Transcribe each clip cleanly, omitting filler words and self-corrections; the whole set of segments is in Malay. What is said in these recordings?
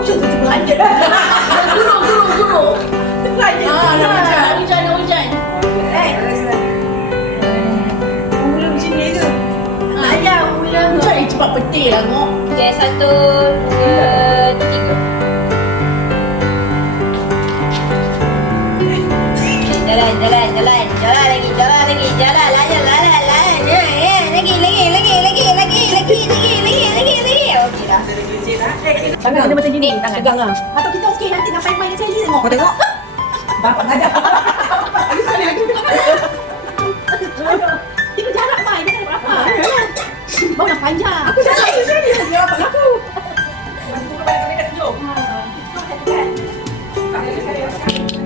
option tu belanja. Guru. Belanja. Hujan. Mula macam ni ke? Tak payah mula. Hujan yang cepat petir lah ngok. Okay, 1, 2, 3. Jalan lagi. Okey dah. Tangan kena macam gini. Tangan. Pegang lah. Atau kita okey nanti nak main-main macam ni tengok. Kau tengok. Bapak ngajar. Kita jarak main. Dia tak berapa. Bau nak panjang. Aku jarak. Dia bapak aku. Aku balik dekat tunjuk.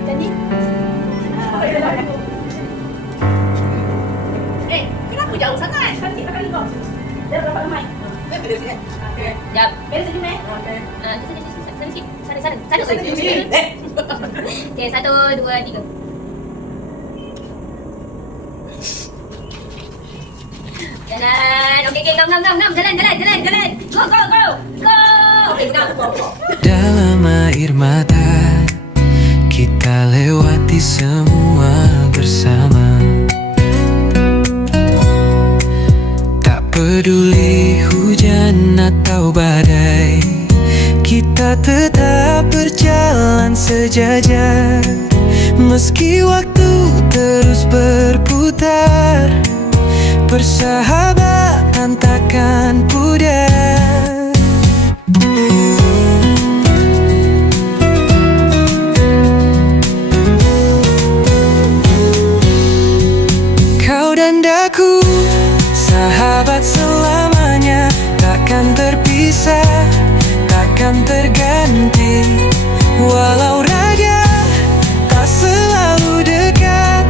Jadi. Kenapa jauh sangat? Cantik kali kau. Dia berapa ramai? Beres kan? Okey. Jap. Beres lagi meh? Sana. Okay, 1, 2, 3. Jalan. Okay, ngam. Jalan. Go. Okay, go. Dalam air mata kita lewati semua bersama. Tak peduli hujan atau badai, kita tetap berjalan sejajar. Meski waktu terus berputar, persahabatan takkan pudar. Kau dan aku, sahabat selamanya, takkan terpisah, takkan terganti. Walau raga tak selalu dekat,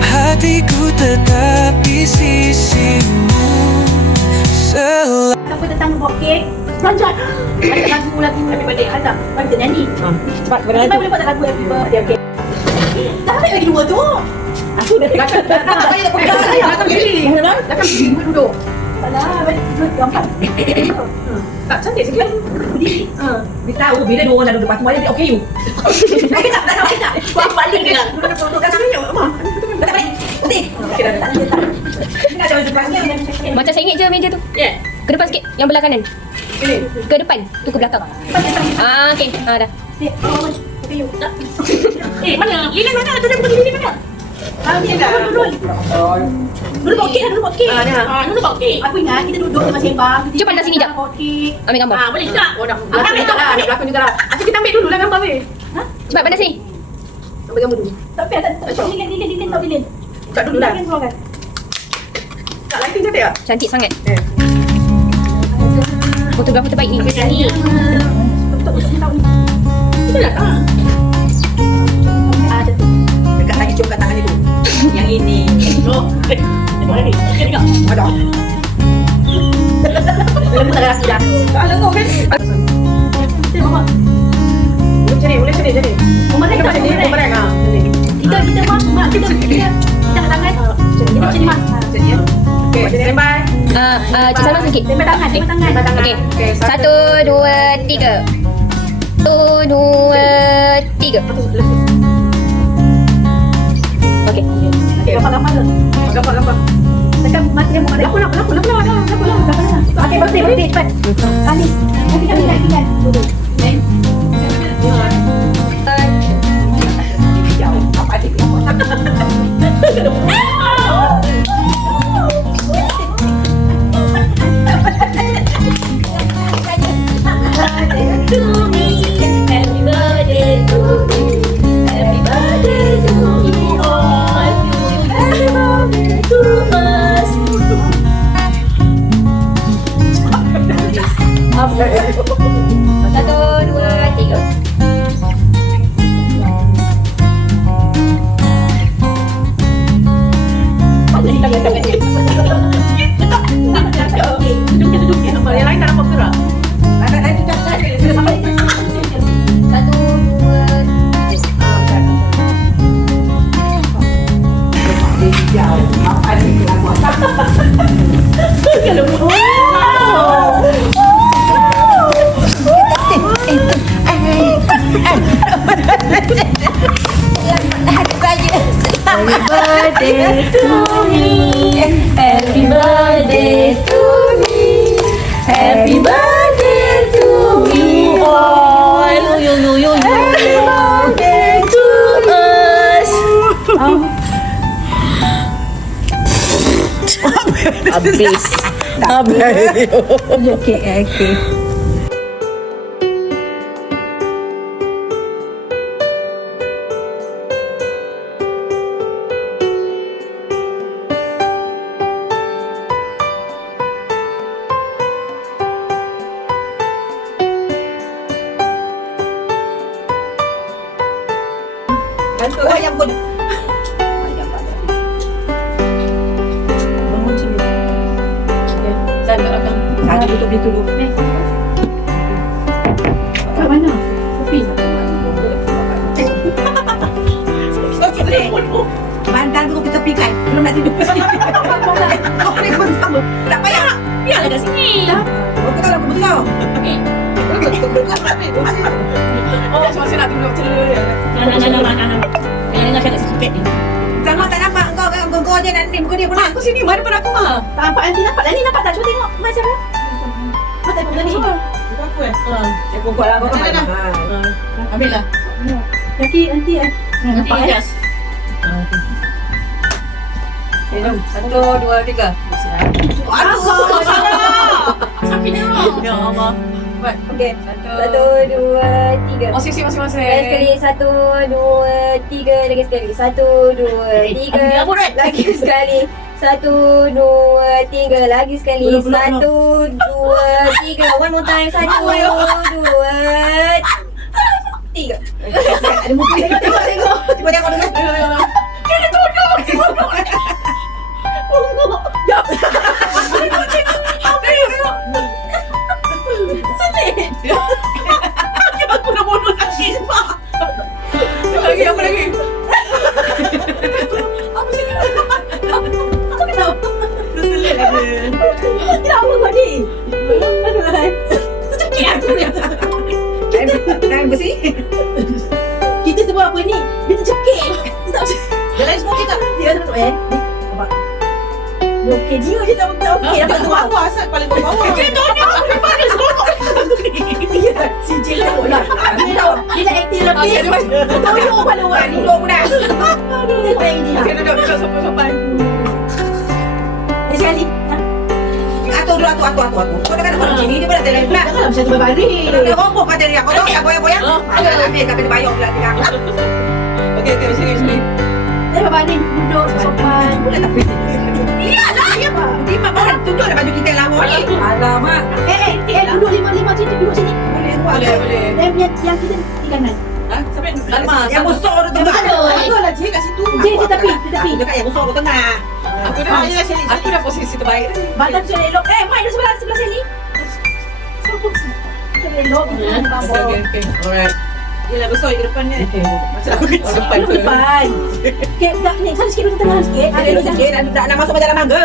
hatiku tetap di sisimu. Siapa datang buat kek? Belajar. Ada lagu Happy Birthday. Ada. Mari kita nyanyi. Cepat kepada Kita lagu. boleh buat lagu Happy Birthday. Okey. Dah ambil lagi dua tu. Aku dah belakang. Tak payah nak pegang. Belakang berdiri. Belakang berdiri. Duduk. Taklah. Balik duduk. Gampang. Tak cantik sikit. Berdiri. Dia tahu bila dua orang dah duduk. Lepas tu mana dia okay you. Okey tak? Okey tak? Buat balik dia. Duduk kat sana. Mak. Tak balik. Okey. Okey dah. Tak nak macam surprise-nya. Macam sengit je meja tu. Ya. Ke depan sikit, yang belah kanan. Ini. Ke depan, tu ke belakang. Okey. Dah. Okay, you. Mana? Lilin mana? Tu dia pergi Lilin mana? Ni dah. Duduk okey dah, duduk okey. Duduk okey. Aku ingat kita duduk sama sembang. Cuba pandang sini jap. Okey. Ambil gambar. Boleh juga. Oh dah. Ambil juga. Ambil belakang juga lah. Asyik kita ambil dulu lah gambar weh. Cepat pandang sini. Ambil gambar dulu. Tapi ada Lilin tak Lilin. Kat dulu lah. Kak lighting cantik tak? Cantik sangat. Fotografer terbaik ni. Ni. Kita dah tak? Dekat tangan, cium kat tangan dia dulu. Yang ini. Oh. Tengok dah ni. Tengok. Ada. Lembut tangan aku dah. Tak lembut kan? Tengok Mama. Boleh macam ni. Mama tak macam ni. Mama tak. Kita Mak. Kita angkat tangan. Macam ni Mak. Macam ni ya. Okay, standby. Cik Salma sikit. Standby tangan. Okey. 1, 2, 3. 1, 2, 3. Okey. Gambar ke? Gambar. Tekan mati dia muka dia. Lapor. Okey, birthday cepat. Alis. Nanti kami nak tinggal. Duduk. Jauh. Apa adik to me, happy birthday to you, happy birthday to you all, happy birthday to us. Satu, Habis. Okey. Oh, ayam pun. Ayam pada. Bangun sini. Okey, saya kat belakang. Saya tutup pintu dulu. Kat mana? Kopi. Mantan tu kopi tepi kan. Belum nak tidur sini. Kopi pun sama. Tak payah. Biarlah kat sini. Kau tahu aku besar. Oh, masih nak tunggu cerita. Yang dengar cakap sikit ni. Zaman tak nampak kau je nanti muka dia pun. Aku sini mana pada aku mah. Tak nampak nanti nampak. Nanti nampak tak? Cuba tengok. Macam mana? Mata aku tadi. Aku aku buat lah. Kau kan. Ambil lah. Nanti nampak ya. Jom. 1, 2, 3. Aduh, salah. Sakitnya. Ya Allah. Buat. Okey. 1, 2, 3. Masing-masing. Lagi sekali. 1, 2, 3. Lagi sekali. 1, 2, 3. Lagi sekali. 1, 2, 3. Lagi sekali. 1, 2, 3. One more time. 1, 2, 3. Ada muka dia. Tengok. Cuba tengok dulu. Dia tunduk. Tunduk. Ya. Sedih. Aku nak bodoh lagi. Apa lagi? Apa sini? Apa kenapa? Terselit ada. Kenapa kau ni? Aduh. Tercekik aku ni. Dah bersih. Kita sebab apa ni? Dia tercekik. Jalan semua kita. Dia tak tahu Nampak? Okey, dia je tak okey. Dapat tu bawah asal paling bawah. Dia tanya aku di mana semua aku ni. Ya, si Jil tahu lah. Dia tahu. Dia nak aktif lebih. Tolong pada orang ni. Duduk pula. Aduh, tengok yang ini. Okey, duduk sopan-sopan. Sekali. Atur. Kau dah kena macam ni, dia pun dah tanya pula. Janganlah macam tu berbaring. Dia rombong kata dia. Kau tahu tak goyang-goyang? Ambil kata dia bayar pula dia. Okey, sini. Dia berbaring, duduk sopan. Boleh tak pergi? Iyalah, ya. Dia memang duduk dalam baju kita yang lama ni. Alamak. Duduk lima sini, duduk sini. Boleh. Yang kita di kanan. Sampai alamak. Yang besar tu tengah. Betul lah, Jay kat situ. Jay di tepi. Dekat yang besar tu tengah. Aku dah posisi terbaik. Badan tu elok. Mai dia sebelah sini. Kita elok. Okay. Alright. Dia dah besar di depan ni. Macam aku kecil depan tu. Okey, ni sana sikit dulu tengah sikit. Ada sikit nak masuk jalan mangga.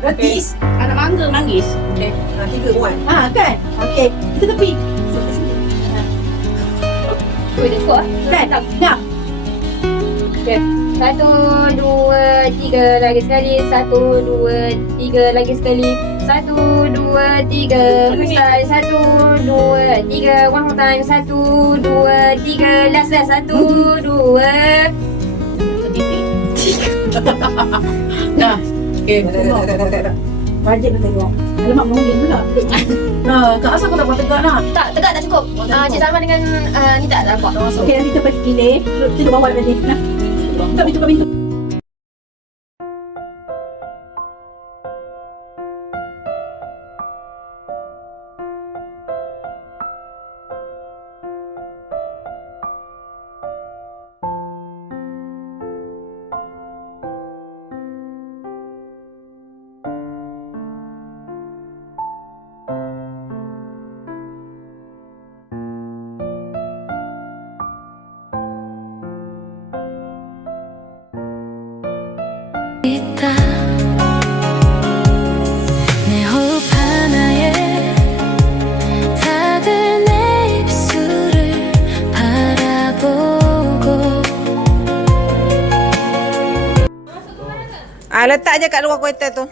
Gratis. Anak mangga manggis. Okey. 3 buat. Kan? Okey. Kita tepi. Oi, dah cukup Kan? Nak. Okey. 1, 2, 3. Lagi sekali. 1, 2, 3. Lagi sekali. 1, 2, 3. Start. 1, 2, 3. One more time. 1, 2, 3. Last. 1, 2, 3. Dah. Okey. Wajib nak tengok. Alamak mungkin pula. Kak asal kau tak buat tegak nak? Tak, tegak tak cukup. Cik Salma dengan ni tak dapat. Okey, nanti kita pergi pilih. Kita duduk bawah nanti. Nah. Buka pintu. 내 호흡 하나에 다들 내 입술을 바라보고 Letak je kat luar kereta tu.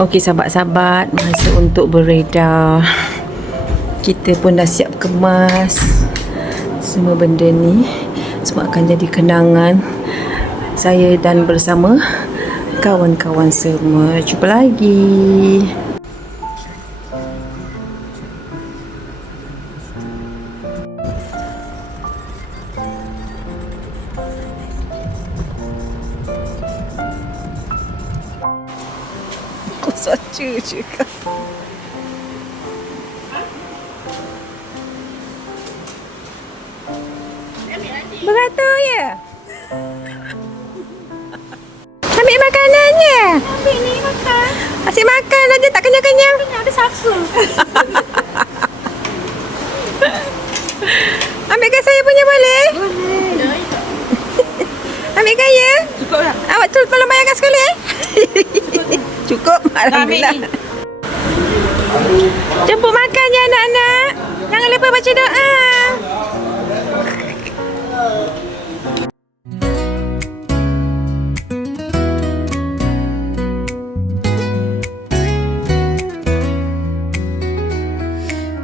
Okey sahabat-sahabat, masa untuk beredar. Kita pun dah siap kemas semua benda ni. Semua akan jadi kenangan saya dan bersama kawan-kawan semua. Jumpa lagi. Kau saja juga. Beratur ya? Ambil makanannya. Ambil ni makan. Asyik makan aja tak kenyang-kenyang. Ada satu. Ambilkan saya punya boleh? Boleh. Ambilkan ya? Cukup dah. Awak tolong bayarkan sekali Cukup. Alhamdulillah. Jemput makan ya anak-anak. Jangan lupa baca doa.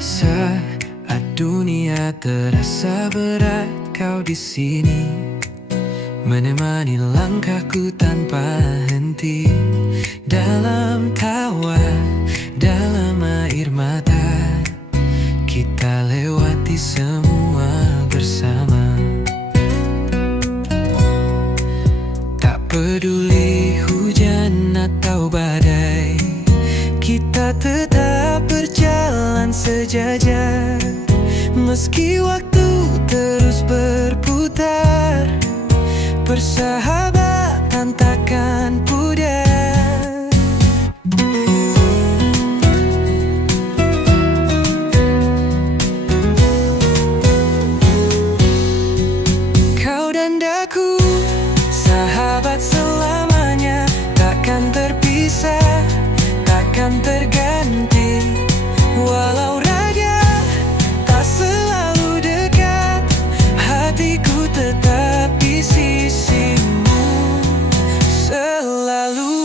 Saat dunia terasa berat, kau di sini menemani langkahku tanpa henti. Dalam tawa, dalam air mata, kita lewati semua bersama. Tak peduli hujan atau badai, kita tetap berjalan sejajar. Meski waktu terus berputar, persahabatan takkan pudar. Kau dan daku, sahabat selamanya, takkan terpisah, takkan terganti. Walau raga tak selalu dekat, hatiku tetap di sisimu selalu.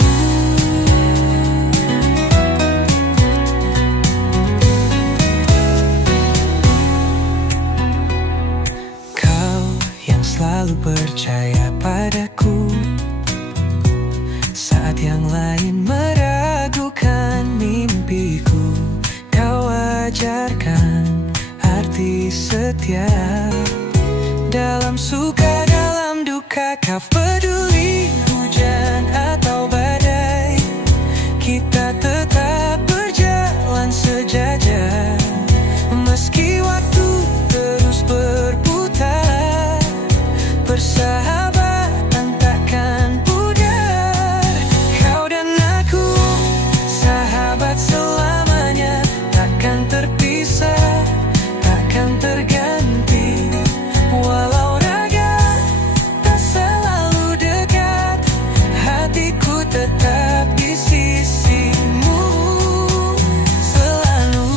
Kau yang selalu percaya padaku saat yang lain meragukan mimpiku. Kau ajarkan arti setia. Dalam suka, dalam duka, kau peduli hujan atau badai, kita tetap berjalan sejajar. Meski waktu terus berputar, persahabatan takkan pudar. Kau dan aku, sahabat selamanya, takkan terpisah, takkan terganti. Walau raga tak selalu dekat, hatiku tetap di sisimu selalu.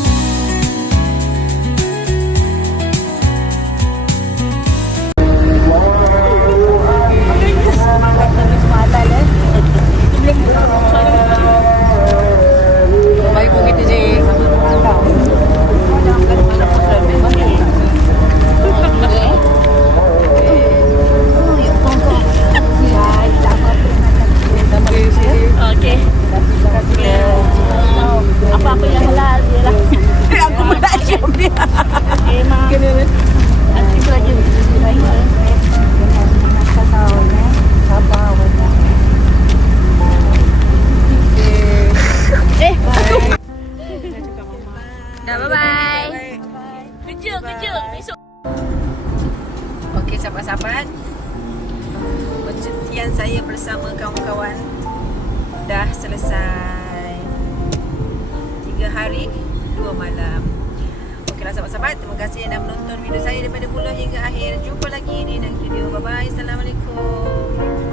Baik pun kita je sama Okey. Apa-apa yang halal je lah. Aku pun tak cium dia. Memang. Nanti tu aja. Dah bye-bye. Kerja. Besok. Okey sahabat-sahabat, percutian saya bersama kawan-kawan dah selesai. 3 hari 2 malam. Okeylah sahabat-sahabat, terima kasih yang dah menonton video saya daripada mula hingga akhir. Jumpa lagi di next video. Bye bye. Assalamualaikum.